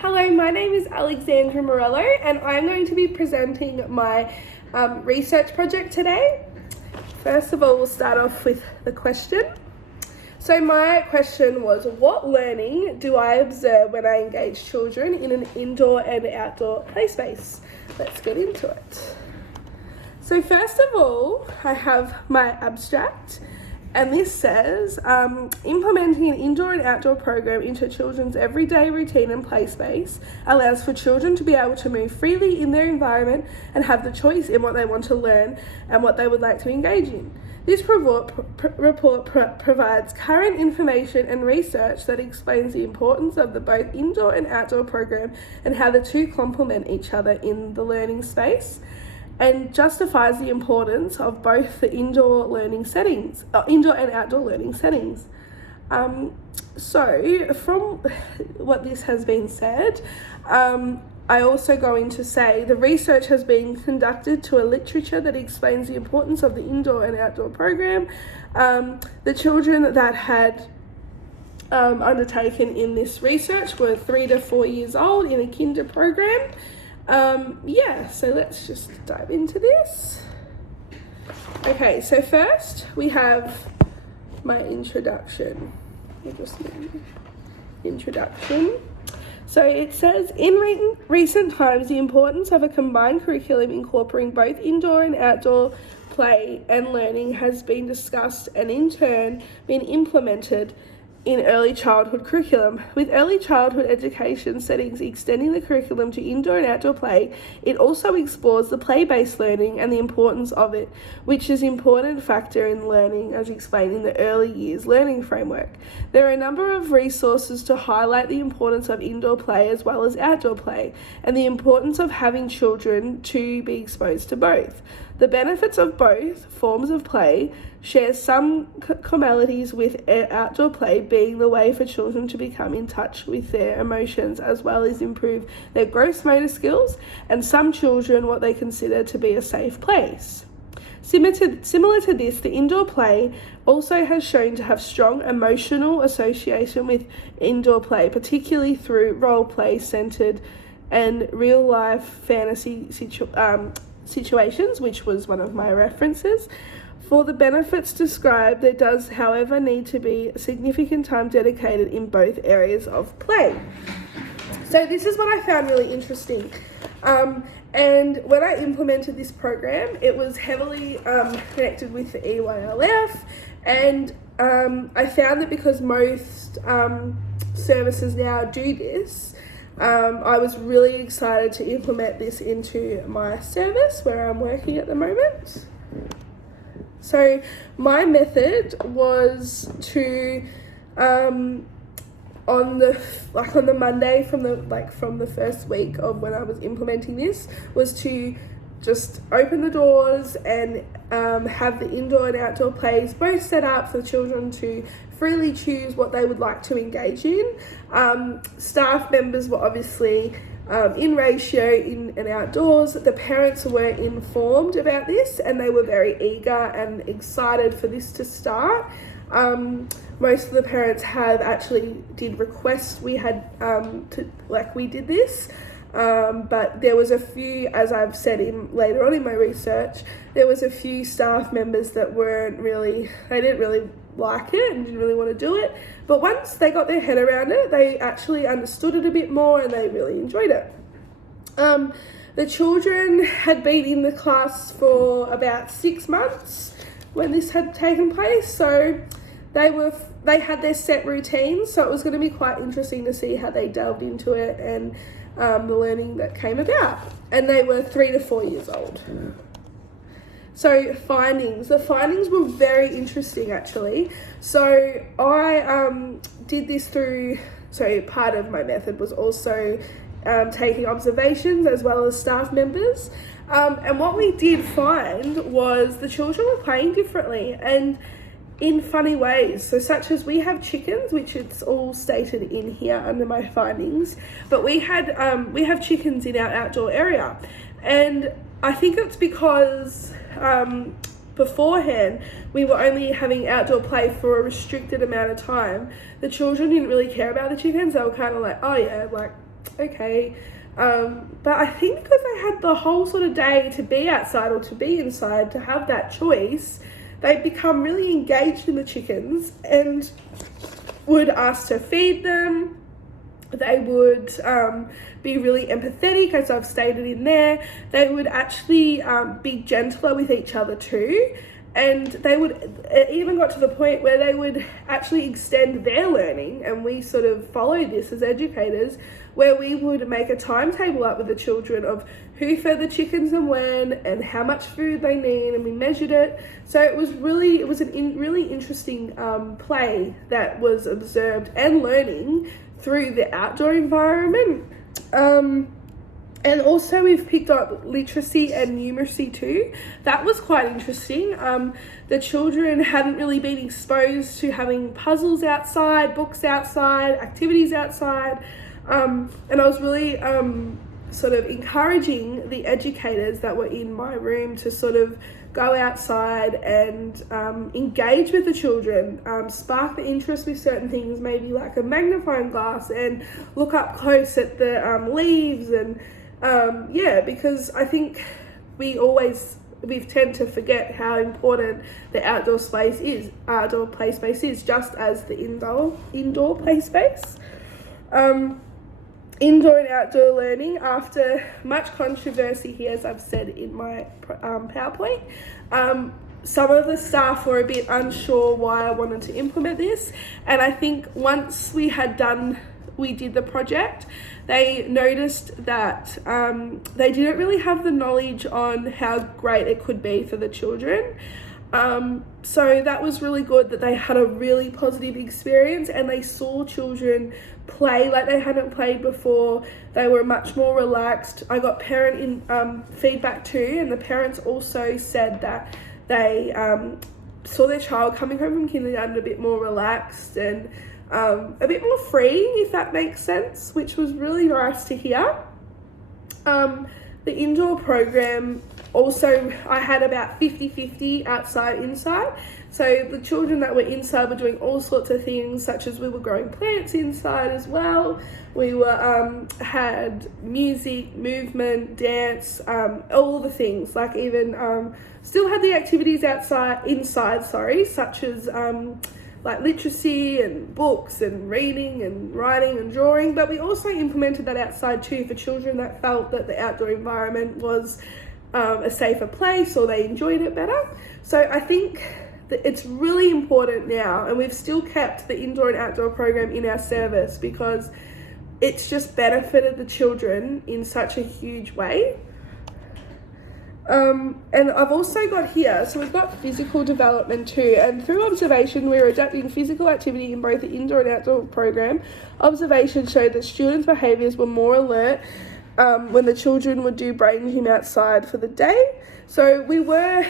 Hello, my name is Alexandra Morello and I'm going to be presenting my research project today. First of all, we'll start off with the question. So my question was, what learning do I observe when I engage children in an indoor and outdoor play space? Let's get into it. So first of all, I have my abstract. And this says, implementing an indoor and outdoor program into children's everyday routine and play space allows for children to be able to move freely in their environment and have the choice in what they want to learn and what they would like to engage in. This report provides current information and research that explains the importance of the both indoor and outdoor program and how the two complement each other in the learning space, and justifies the importance of both the indoor and outdoor learning settings. So from what this has been said, I also going to say the research has been conducted to a literature that explains the importance of the indoor and outdoor program. The children that had undertaken in this research were 3 to 4 years old in a kinder program. So let's just dive into this. Okay, so first we have my introduction. So it says, in recent times, the importance of a combined curriculum incorporating both indoor and outdoor play and learning has been discussed and in turn been implemented in early childhood curriculum. With early childhood education settings extending the curriculum to indoor and outdoor play, it also explores the play-based learning and the importance of it, which is an important factor in learning as explained in the early years learning framework. There are a number of resources to highlight the importance of indoor play as well as outdoor play and the importance of having children to be exposed to both. The benefits of both forms of play share some commonalities with outdoor play being the way for children to become in touch with their emotions as well as improve their gross motor skills, and some children what they consider to be a safe place. Similar to this, the indoor play also has shown to have strong emotional association with indoor play, particularly through role play centered and real life fantasy situations, which was one of my references. For the benefits described, there does, however, need to be significant time dedicated in both areas of play. So this is what I found really interesting. And when I implemented this program, it was heavily connected with the EDU4LAM, and I found that because most services now do this, I was really excited to implement this into my service where I'm working at the moment. So my method was to on the Monday from the first week of when I was implementing this, was to just open the doors and have the indoor and outdoor plays both set up for children to freely choose what they would like to engage in. Staff members were obviously in ratio in and outdoors. The parents were informed about this and they were very eager and excited for this to start. Most of the parents have actually did request we had we did this. But there was a few, as I've said later on in my research, there was a few staff members that they didn't really like it and didn't really want to do it. But once they got their head around it, they actually understood it a bit more and they really enjoyed it. The children had been in the class for about 6 months when this had taken place, so they had their set routines, so it was going to be quite interesting to see how they delved into it and the learning that came about. And they were 3 to 4 years old. So the findings were very interesting actually. So I did this part of my method was also taking observations as well as staff members. And what we did find was the children were playing differently and in funny ways. So such as we have chickens, which it's all stated in here under my findings, but we have chickens in our outdoor area. And I think it's because beforehand we were only having outdoor play for a restricted amount of time. The children didn't really care about the chickens. They were kind of like, oh yeah, like okay. But I think because they had the whole sort of day to be outside or to be inside, to have that choice, they become really engaged in the chickens and would ask to feed them. They would be really empathetic, as I've stated in there. They would actually be gentler with each other too. And it even got to the point where they would actually extend their learning, and we sort of followed this as educators, where we would make a timetable up with the children of who fed the chickens and when, and how much food they need, and we measured it. So it was really interesting play that was observed and learning through the outdoor environment. And also we've picked up literacy and numeracy too. That was quite interesting. The children hadn't really been exposed to having puzzles outside, books outside, activities outside. And I was really sort of encouraging the educators that were in my room to sort of go outside and engage with the children, spark the interest with certain things, maybe like a magnifying glass, and look up close at the leaves, and because I think we tend to forget how important the outdoor play space is, just as the indoor play space. Indoor and outdoor learning, after much controversy here, as I've said in my PowerPoint, some of the staff were a bit unsure why I wanted to implement this, and I think once we did the project, they noticed that they didn't really have the knowledge on how great it could be for the children. So that was really good that they had a really positive experience, and they saw children play like they hadn't played before. They were much more relaxed. I got parent feedback too, and the parents also said that they saw their child coming home from kindergarten a bit more relaxed and a bit more free, if that makes sense, which was really nice to hear. The indoor program also, I had about 50-50 outside, inside. So the children that were inside were doing all sorts of things, such as we were growing plants inside as well. We were had music, movement, dance, all the things, like even still had the activities inside, such as like literacy and books and reading and writing and drawing. But we also implemented that outside too for children that felt that the outdoor environment was a safer place, or they enjoyed it better. So I think that it's really important now, and we've still kept the indoor and outdoor program in our service because it's just benefited the children in such a huge way. And I've also got here, so we've got physical development too, and through observation we're adapting physical activity in both the indoor and outdoor program. Observation showed that students' behaviours were more alert when the children would do brain gym outside for the day. So we were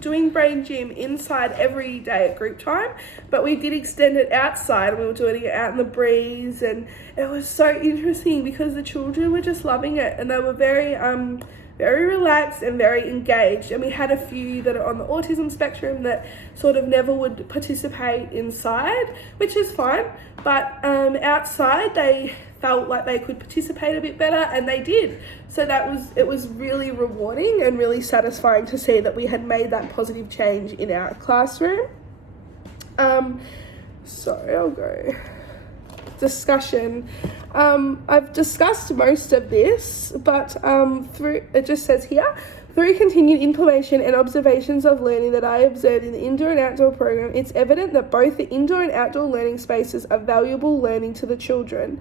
doing brain gym inside every day at group time, but we did extend it outside, and we were doing it out in the breeze, and it was so interesting because the children were just loving it, and they were very relaxed and very engaged. And we had a few that are on the autism spectrum that sort of never would participate inside, which is fine, but outside they felt like they could participate a bit better, and they did. So it was really rewarding and really satisfying to see that we had made that positive change in our classroom. Sorry, I'll go. Discussion. I've discussed most of this, but it just says here, through continued implementation and observations of learning that I observed in the indoor and outdoor program, it's evident that both the indoor and outdoor learning spaces are valuable learning to the children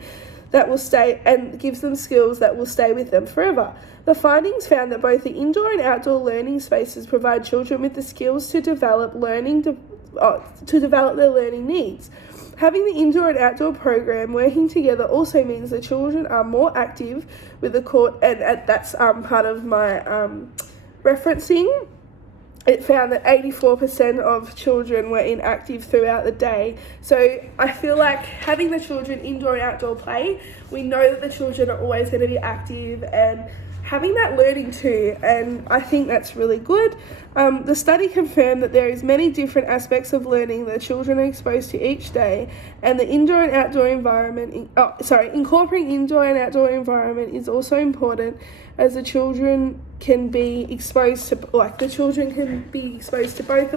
that will stay, and gives them skills that will stay with them forever. The findings found that both the indoor and outdoor learning spaces provide children with the skills to develop their learning needs. Having the indoor and outdoor program working together also means the children are more active with the court, and that's part of my referencing. It found that 84% of children were inactive throughout the day. So I feel like having the children indoor and outdoor play, we know that the children are always going to be active, and having that learning too, and I think that's really good. The study confirmed that there is many different aspects of learning that children are exposed to each day, and the indoor and outdoor environment, incorporating indoor and outdoor environment is also important, as the children can be exposed to, both the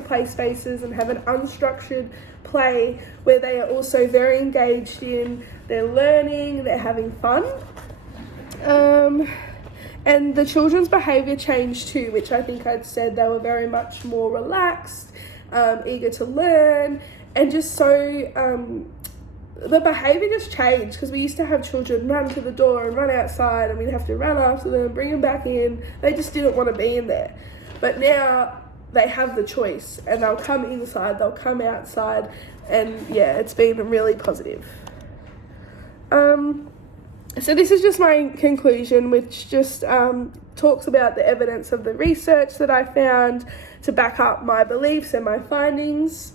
play spaces and have an unstructured play where they are also very engaged in their learning, they're having fun. And the children's behaviour changed too, which I think I'd said they were very much more relaxed, eager to learn, and just so the behaviour just changed, because we used to have children run to the door and run outside, and we'd have to run after them, bring them back in. They just didn't want to be in there. But now they have the choice, and they'll come inside, they'll come outside, and yeah, it's been really positive. So this is just my conclusion, which just talks about the evidence of the research that I found to back up my beliefs and my findings.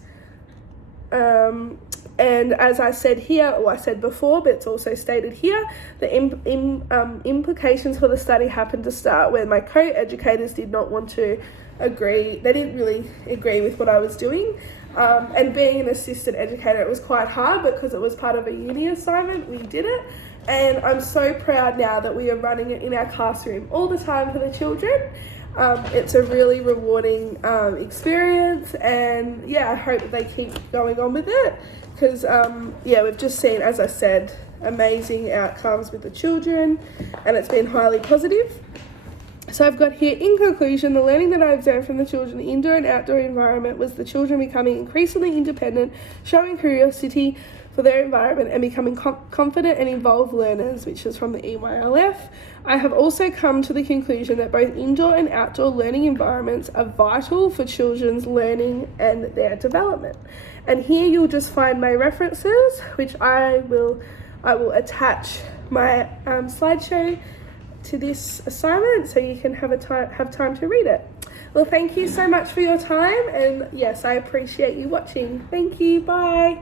And as I said here, or I said before, but it's also stated here, the implications for the study happened to start when my co-educators did not want to agree. They didn't really agree with what I was doing. And being an assistant educator, it was quite hard, because it was part of a uni assignment. We did it. And I'm so proud now that we are running it in our classroom all the time for the children. It's a really rewarding experience, and yeah, I hope that they keep going on with it, because we've just seen, as I said, amazing outcomes with the children, and it's been highly positive. So I've got here, in conclusion, the learning that I observed from the children in the indoor and outdoor environment was the children becoming increasingly independent, showing curiosity for their environment, and becoming confident and involved learners, which is from the EYLF. I have also come to the conclusion that both indoor and outdoor learning environments are vital for children's learning and their development. And here you'll just find my references, which I will attach my slideshow to this assignment, so you can have time to read it. Well, thank you so much for your time, and yes, I appreciate you watching. Thank you, bye.